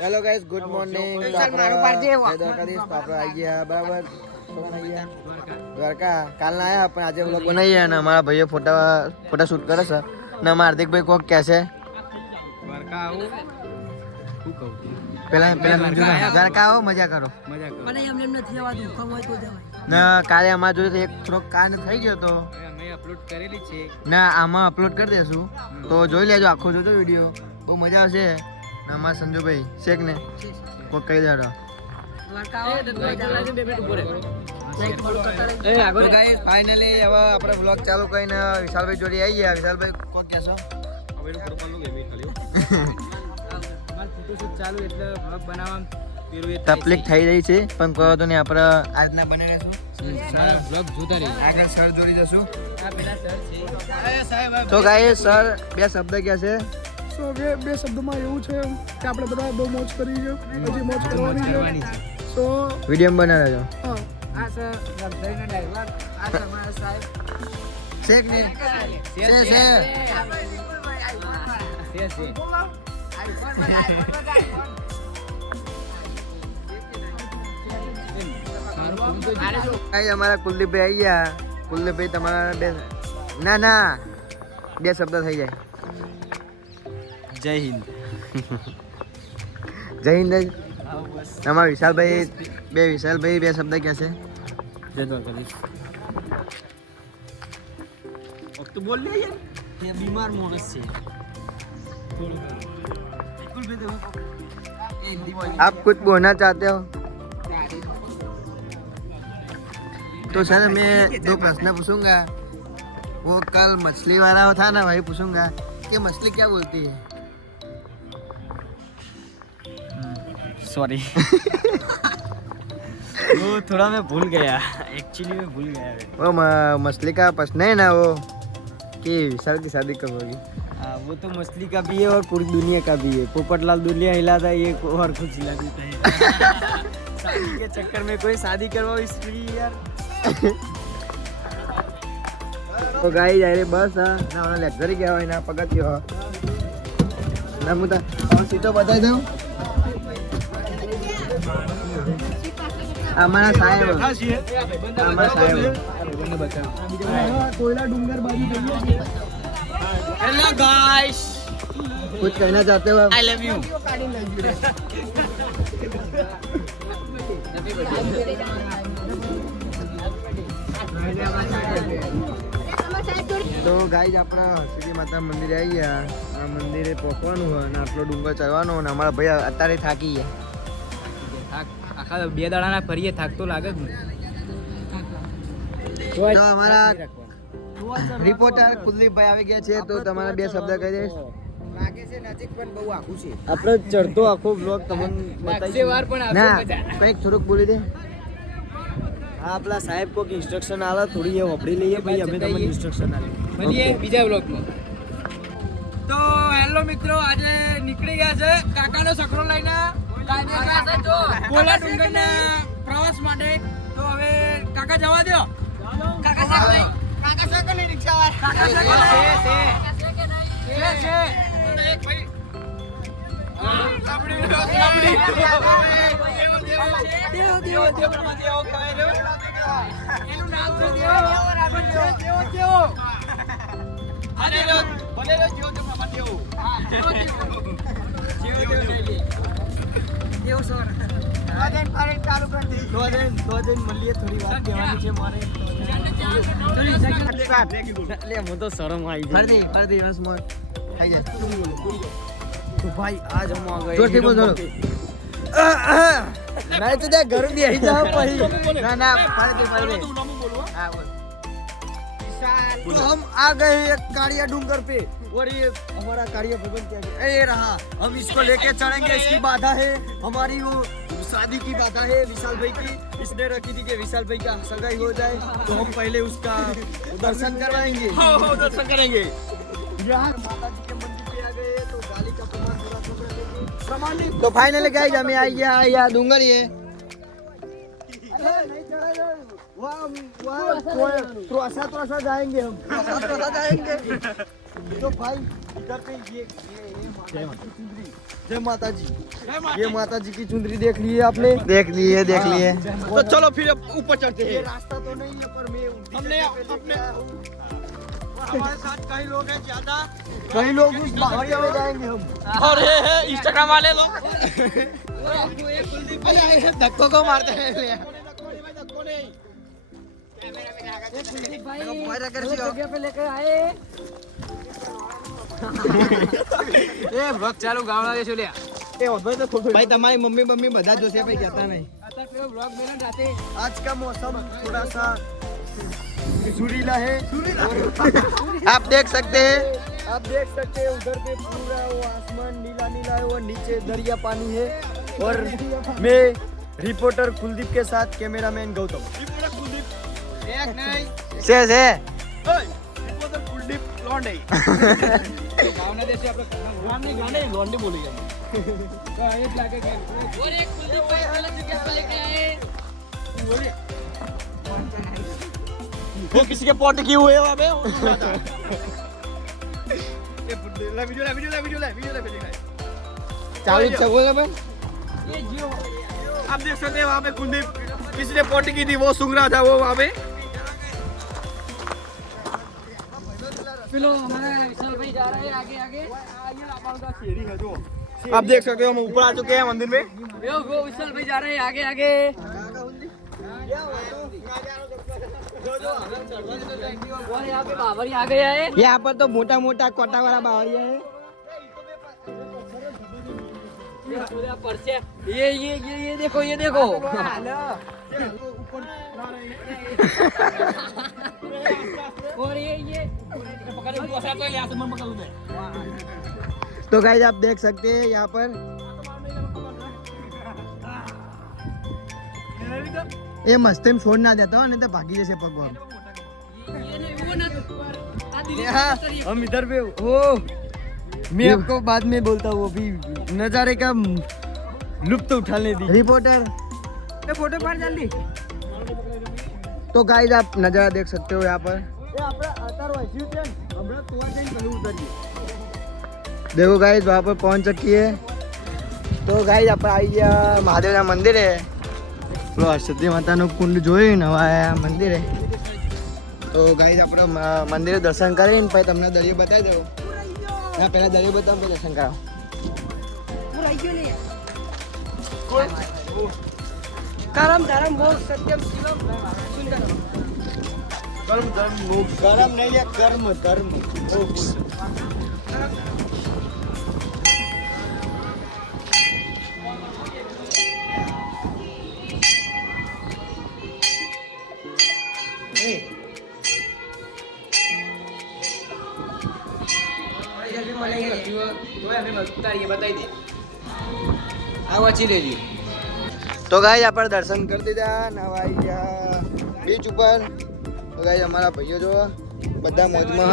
Hello guys, good morning. આપણે આવી ગયા બરાબર. દ્વારકા કાલના આયા પણ આજે વ્લોગ બનાવીએ અને અમારા ભાઈઓ ફોટા શૂટ કરે છે ને અમારા હાર્દિકભાઈ કોક કહે છે દ્વારકા આવો. શું કહું પેલા દ્વારકા આવો, મજા કરો. ના કાલે અમારા જોડે એક થોડોક કાંડ થઈ ગયો તો અપલોડ કરેલી છે ના, આમાં અપલોડ કરી દેશું તો જોઈ લેજો, આખો જોજો વિડીયો, બહુ મજા આવશે. અમારા સંજુભાઈ શેખ ને કોઈ કહી દેડો ફાઇનલી હવે આપણે વ્લોગ ચાલુ કરીને વિશાલભાઈ જોડે આવી ગયા. વિશાલભાઈ કોણ કહેશો? તકલીફ થઈ રહી છે પણ કોઈ તો નહીં, આપણે આજના બની રહેશું. આગળ સર જોડી જશું. તો ગાઈસ સર બે શબ્દ ક્યાં છે? બે શબ્દમાં એવું છે કે આપણે બધા બહુ મોજ કરી છે, હજી મોજ કરવાની છે. સો વિડીયો બનાવી રહેજો. આ સર લક્ઝરીનો ડાયલોગ આ તમારા સાહેબ શેખ ને છે અમારા કુલદીપભાઈ આવી ગયા. કુલદીપભાઈ તમારા બે બે શબ્દ થઈ જાય. જય હિન્દ. જય હિન્દ. તમારા વિશાલભાઈ બે શબ્દ ક્યાં છે? જય દ્વારકાધીશ. તો બોલ લે યાર, ये बीमार मानस છે. आप कुछ बोलना चाहते हो? तो सर मैं दो प्रश्न पूछूंगा. वो कल मछली वाला था ना, वही पूछूंगा कि मछली क्या बोलती है? सॉरी वो थोड़ा मैं भूल गया, एक्चुअली मैं भूल गया. वो मछली का प्रश्न है ना, वो कि विशाल की शादी कब होगी? वो तो मछली का भी है और पूरी दुनिया का भी है. पोपटलाल दुनिया हिलाता है, एक और कुछ हिला देता है. शादी के चक्कर में कोई शादी करवाओ इसलिए यार. તો ગાઈ જાય બસ ના લેક્ચરી કહેવાય ના પગથિયો ના હું તો સીટો બતાવી દઉં. અમારા સાહેબ કોયલા ડુંગર બાજુ हेलो गाइस, कुछ कहना चाहते हो? I love you. તો ગાઈઝ આપણે હરસિદ્ધિ માતા મંદિરે આવી ગયા. આ મંદિરે પહોંચવાનું હોય અને આટલો ડુંગર ચડવાનો અને અમારા ભાઈ અત્યારે થાકી ગયા. આખા 2 દાડાના ફરીએ થાક તો લાગે જ ને. તો અમારા રિપોર્ટર કુલદીપભાઈ આવી ગયા છે, તો તમારા બે શબ્દ કહી દઈશ. લાગે છે નજીક પણ બહુ આખું છે. આપણે ચડતો આખો બ્લોગ તમને બતાવીએ. વાર પણ ના કંઈક થોડુંક બોલી દે. હા, આપલા સાહેબ કોક ઇન્સ્ટ્રક્શન આલે, થોડી એ વાપરી લઈએ ભાઈ, અમે તમને ઇન્સ્ટ્રક્શન આલે મળીએ બીજા બ્લોગમાં. તો હેલો મિત્રો, આજે નીકળી ગયા છે કાકાનો સખરો લઈને કોલા ડુંગરના પ્રવાસ માટે. તો હવે કાકા જવા દો. કાકા સકો ની રિક્ષા વાળા કાકા સકો છે એક ભાઈ મળીએ. થોડી વાત કહેવાની છે મારે. હું તો શરમ આવી ફરતી બસ મોર ખાઈ જાય. તો ભાઈ આજ हम आ गए. જોરથી બોલ થોડું. नहीं तो क्या घर भी आई जाओ पही. ना फरती हाँ बोल. तो हम आ गए एक काड़िया डूंगर पे और ये हमारा काड़िया भवन क्या है, ये रहा. हम इसको लेके चढ़ेंगे. इसकी बाधा है हमारी, वो शादी की बाधा है विशाल भाई की. इसने रखी थी कि विशाल भाई का सगाई हो जाए तो हम पहले उसका दर्शन करवाएंगे. हाँ, दर्शन करेंगे. यहाँ माता जी के मंदिर पे आ गए तो गाली का प्रमाण पूरा प्रमाण. तो फाइनली गाइस हमें आई गया यहाँ डूंगर ये. नहीं चढ़ा वहाँ जाएंगे हम. जाएंगे. तो भाई इधर पे ये जय माता जी। ये माता जी की चुंदरी देख ली है आपने? देख लिए तो चलो फिर ऊपर चढ़ते हैं। ये रास्ता तो नहीं है पर मैं हमने अपने हमारे साथ कई लोग हैं ज्यादा, कई लोग उस पहाड़िया में जाएंगे हम। और ये है इंस्टाग्राम वाले लोग धक्को को मारते हैं ચાલુ ગાવડા દેશું લે ભાઈ તમારી મમ્મી મમ્મી બધા જોશે ભાઈ કહેતા નહીં आज का मौसम थोड़ा सा सुरीला है। आप देख सकते हैं आप देख सकते हैं उधर पे पूरा वो आसमान नीला नीला है, वो नीचे दरिया पानी है। और मैं रिपोर्टर कुलदीप के साथ कैमरामैन गौतम। से रिपोर्टर कुलदीप लौंडे। वो किसी के पॉट की हुए वहां पे चालीस चकोल में आप देख सकते हैं वहाँ पे कुलदीप किसी ने पोटी की थी, वो सूंघ रहा था वो वहाँ पे। आप देख सकते हो हम ऊपर आ चुके हैं मंदिर में। विशाल भाई जा रहे हैं आगे आगे। और यहाँ पे बावरी आ गया है। यहाँ पर तो मोटा मोटा कोटा वाला बावरिया है। ये देखो ये देखो। और ये तो गाइस आप देख सकते हैं यहाँ पर ये मस्ती में छोड़ ना देता हूँ नहीं तो भागी जैसे पकवान। हम इधर पे हो, मैं आपको बाद में बोलता हूँ, अभी नज़ारे का लुत्फ उठाने दी। रिपोर्टर फोटो पर जल्दी। तो गाइस आप नज़ारा देख सकते हो यहाँ पर। देखो गाइस वहाँ पर पहुँच चुकी है। तो गाइस यहाँ पर आई गया महादेव ना मंदिर है। तो सती माता નું કુંડ જોઈને હવે આ મંદિર है। તો ગાઈસ આપણે મંદિરે દર્શન કરીને પછી તમને દરિયો બતાવી દઉં। ના પહેલા દરિયો બતાવો પછી દર્શન કરાવો। करम धरम मोक्ष सत्यम शिवम सुंदरम। कर्म नहीं है कर्म कर्म। તો ગાઈસ આપણે દર્શન કરી દીધા ને હવે આવી ગયા બીચ ઉપર। તો ગાઈસ અમારા ભાઈઓ જો બધા મોજમાં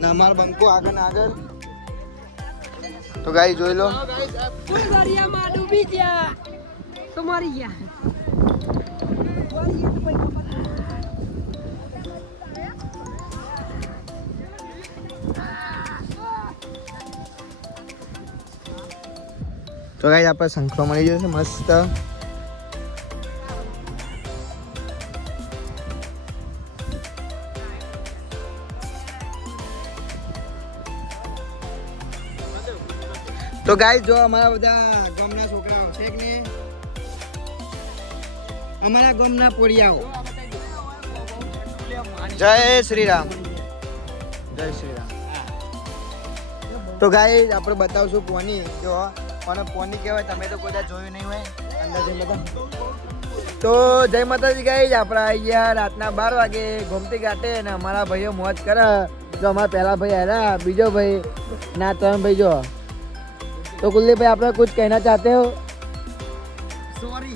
ને અમારા બંકો આગળ ને આગળ। તો ગાઈસ જોઈ લો दरिया में डूबी गया तुम्हारी क्या। તો ગાઈસ આપણે શંખલો મળી ગયો છે મસ્ત। તો ગાઈસ જો અમારા બધા ગામના છોકરાઓ છે કે નહીં, અમારા ગામના પોરિયાઓ। જય શ્રી રામ જય શ્રી રામ। તો ગાઈસ આપણે બતાવશું પોની જો અને પોની કહેવાય, તમે તો કોઈ જોયું નહીં હોય અંદાજે બધા। તો જય માતાજી ગાઈસ આપણે આવી ગયા રાતના 12 વાગે ગોમતી ઘાટે ને અમારા ભાઈઓ મોજ કરે। જો અમારા પહેલા ભાઈ આવ્યા, બીજો भाई ना ત્રણ भाई जो। तो कुलदीप भाई आप कुछ कहना चाहते हो? सॉरी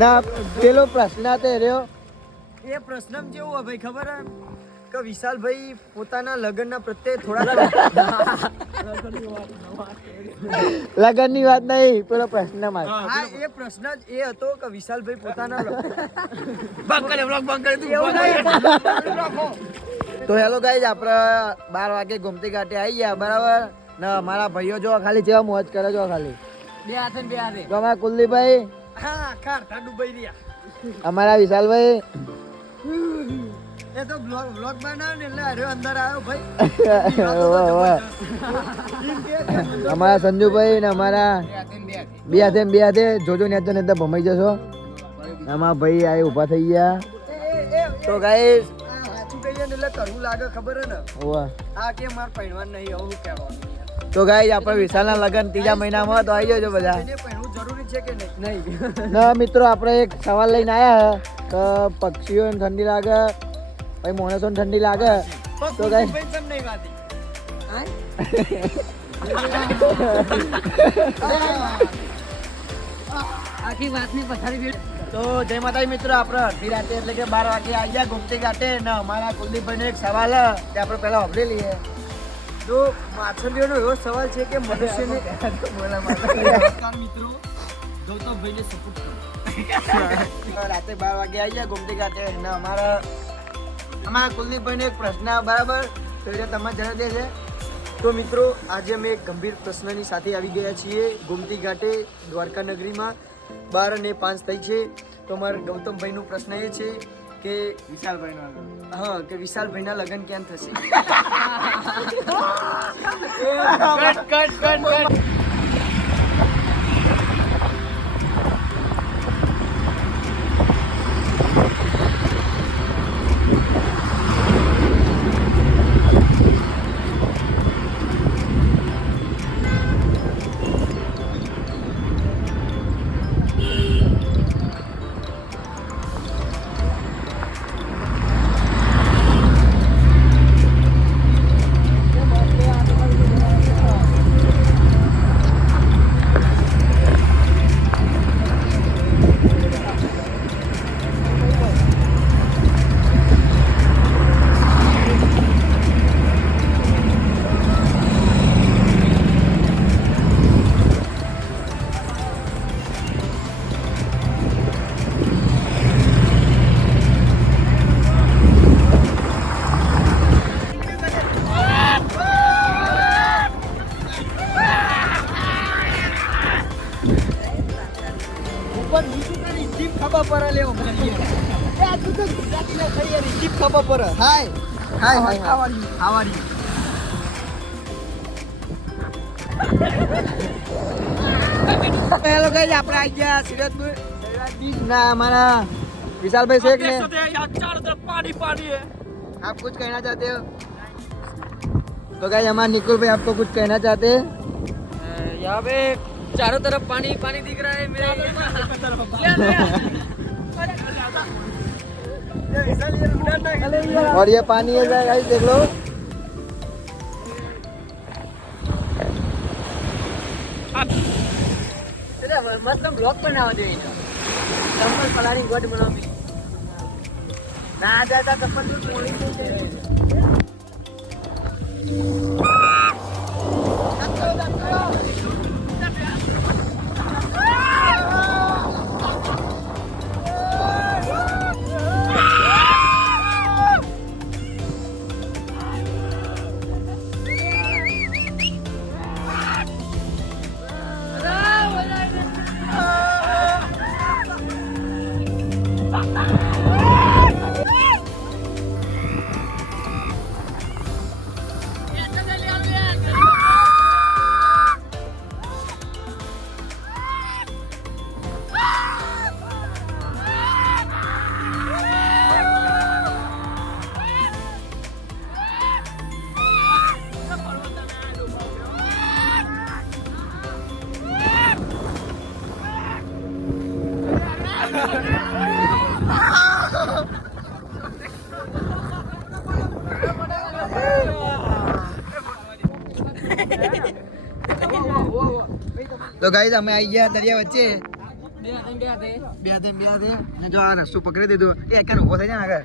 ना પેલો પ્રશ્ન તે રહ્યો એ પ્રશ્ન જેવું હોય ભાઈ ખબર હે કે વિશાલભાઈ પોતાના લગ્નના પ્રત્યે થોડા લગનની વાત નહીં, પેલો પ્રશ્ન માં। હા એ પ્રશ્ન જ એ હતો કે વિશાલભાઈ પોતાના તો હેલો ગાઈસ આપણે 12 વાગે ગોમતી ઘાટે આવી ગયા બરાબર। ના મારા ભાઈઓ જો ખાલી જેવા મોજ કરે જો ખાલી બે હાથે ને બે હાથે. જો અમારા કુલદીપભાઈ હા ખારતા ડૂબાઈ રહ્યા અમારા વિશાલભાઈ એ તો બ્લોગ બનાવ્યો ને એટલે અરે અંદર આવ્યો ભાઈ વાહ, વાહ. અમારા સંજુભાઈ ને અમારા બે હાથે ને બે હાથે જોજો ને તો ને ભમાઈ જશો આમાં ભાઈ આ ઊભા થઈ ગયા તો ગાઈસ સાચું કહીએ ને એટલે કરવું લાગે ખબર હે ને વાહ આ કે માર પહેરવાનું નહીં આવું કહેવાનું તો ગાઈસ આપણે વિશાલના લગન ત્રીજા મહિનામાં તો આવી જજો બધા એને પહેરવું જરૂરી છે કે નહીં ના મિત્રો આપણે એક સવાલ લઈને આયા કે પક્ષીઓને ઠંડી લાગે ભાઈ માણસોને ઠંડી લાગે તો ગાઈસ ભાઈ સમ નહીં વાતી આખી વાતની પથારી ભેટ. તો જય માતાજી મિત્રો આપણે અડધી રાતે એટલે કે 12 વાગે આવી ગયા ગોમતી ઘાટે ને અમારા કુલદીપભાઈનો એક સવાલ હે તે આપણે પહેલા વાપરી લઈએ તો માછલીઓનો એવો સવાલ છે કે મનુષ્યને મિત્રો ગૌતમભાઈને સપોર્ટ કરો રાતે 12 વાગે આવી ગયા ગોમતી ઘાટે ને અમારા કુલદીપભાઈનો એક પ્રશ્ન બરાબર તો એ તમારે જણાવી દેશે તો મિત્રો આજે અમે એક ગંભીર પ્રશ્નની સાથે આવી ગયા છીએ ગોમતી ઘાટે દ્વારકા નગરીમાં 12 અને 5 થઈ છે તો અમારા ગૌતમભાઈનો પ્રશ્ન એ છે કે હા કે વિશાલભાઈના લગ્ન ક્યાં થશે ઉપર બીજું તારી જીપ ખબર પર લેવો મને એ આ તું તો ગુજરાતીને થઈ યાર જીપ ખબર પર હાય હાય હાય હાવારી હેલો ગાઈસ આપણે આવી ગયા સિરતપુર બીચ ના हमारा विशाल भाई शेख ने चारों तरफ पानी पानी है आप कुछ कहना चाहते हो तो गाइस हमारे निकुल भाई आपको कुछ कहना चाहते हैं यहाँ पे चारों तरफ पानी पानी दिख रहा है मेरे और ये पानी है गाइस देख लो मतलब ब्लॉग बनावा दे चप्पल पलानी गोट बनावी ना जाता चप्पल तो छोड़ी तो गाइस हमें आई गया दरिया वच्चे બે હાથે ને જો આ રસ્તો પકડી દીધો એ એકન ઉભો થઈ જાય આગળ